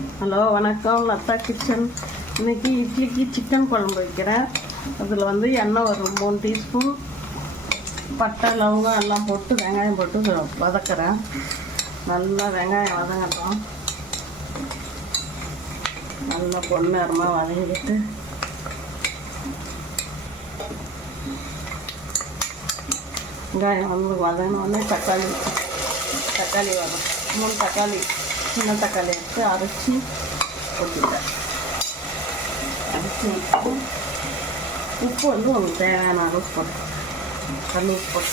Hello வணக்கம். Latha kitchen. இன்னைக்கு இட்லிக்கு சிக்கன் குழம்பு வைக்கிறேன். அதில் வந்து எண்ணெய் ஒரு மூணு டீஸ்பூன். பட்டை லவங்கம் எல்லாம் போட்டு வெங்காயம் போட்டு இதை வதக்குறேன். நல்லா வெங்காயம் வதங்கட்டும். நல்லா பொன்னேரமாக வதங்கிட்டு வெங்காயம் வந்து வதங்கினோடனே தக்காளி தக்காளி வரும் மூணு தக்காளி. Não tá caliente, olha aqui. Vou tirar. Um pouco, um pouco, um pouco, um pouco. Vou tirar um pouco.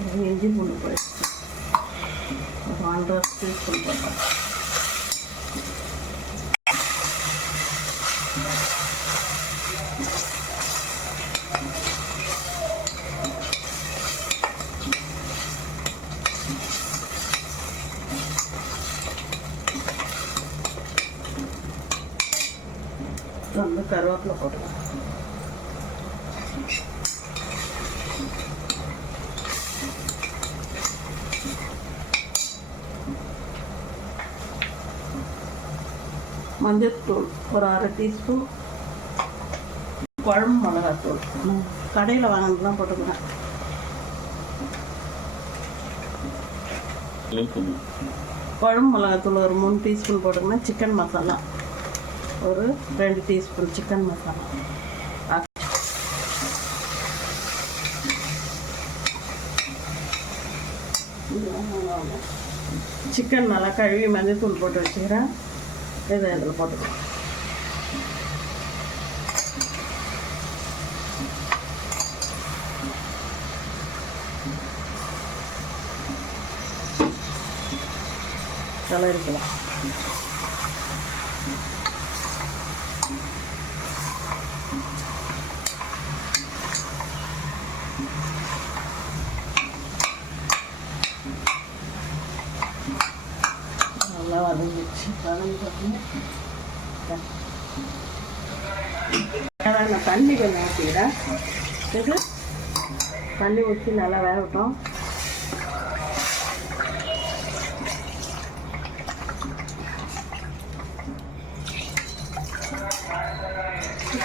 Vou tirar um pouco. Vou tirar um pouco. வந்து கருவேப்பிலை போட்டுக்கலாம். மஞ்சள்தூள் ஒரு அரை டீஸ்பூன் குழம்பு மிளகாத்தூள். கடையில் வாங்கினது தான் போட்டுக்கிறேன் குழம்பு மிளகாத்தூள் ஒரு மூணு டீஸ்பூன் போட்டுக்கணும். சிக்கன் மசாலா ஒரு ரெண்டு டீஸ்பூன் சிக்கன் மசாலா. சிக்கன் நல்லா கழுவி மஞ்சத்தூள் போட்டு வச்சுக்கிறேன். இதை இதில் போட்டுக்கலாம். இருக்கலாம். நல்லா வதங்கிடுச்சு. வதங்கிட்டோம் நான் தண்ணி கொஞ்சம் ஊற்றிக்கிறேன் இது தண்ணி ஊற்றி நல்லா வேகட்டும்.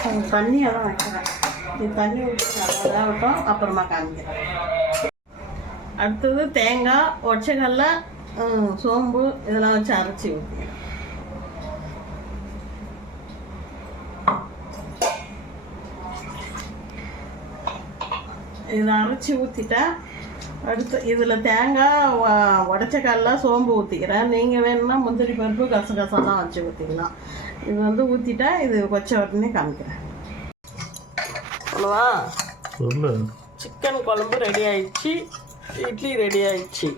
தண்ணியெல்லாம் தண்ணியை வைக்கிறேன். இது தண்ணி ஊற்றி நல்லா விட்டோம் அப்புறமா காமிக்கிறேன். அடுத்தது தேங்காய் ஒச்சைக்கல்ல சோம்பு இதெல்லாம் வச்சு அரைச்சி ஊற்றிக்கிறேன் இதை அரைச்சி ஊற்றிட்டேன் அடுத்து இதில் தேங்காய் வ- உடச்சக்கல்ல சோம்பு ஊற்றிக்கிறேன் நீங்கள் வேணும்னா முந்திரி பருப்பு கசகசாலாம் வச்சு ஊற்றிக்கலாம் இது வந்து ஊற்றிட்டா இது கொச்ச உடனே காமிக்கிறேன். அவ்வளோவா? சொல்லு. சிக்கன் குழம்பு ரெடி ஆயிடுச்சு. இட்லி ரெடி ஆயிடுச்சு.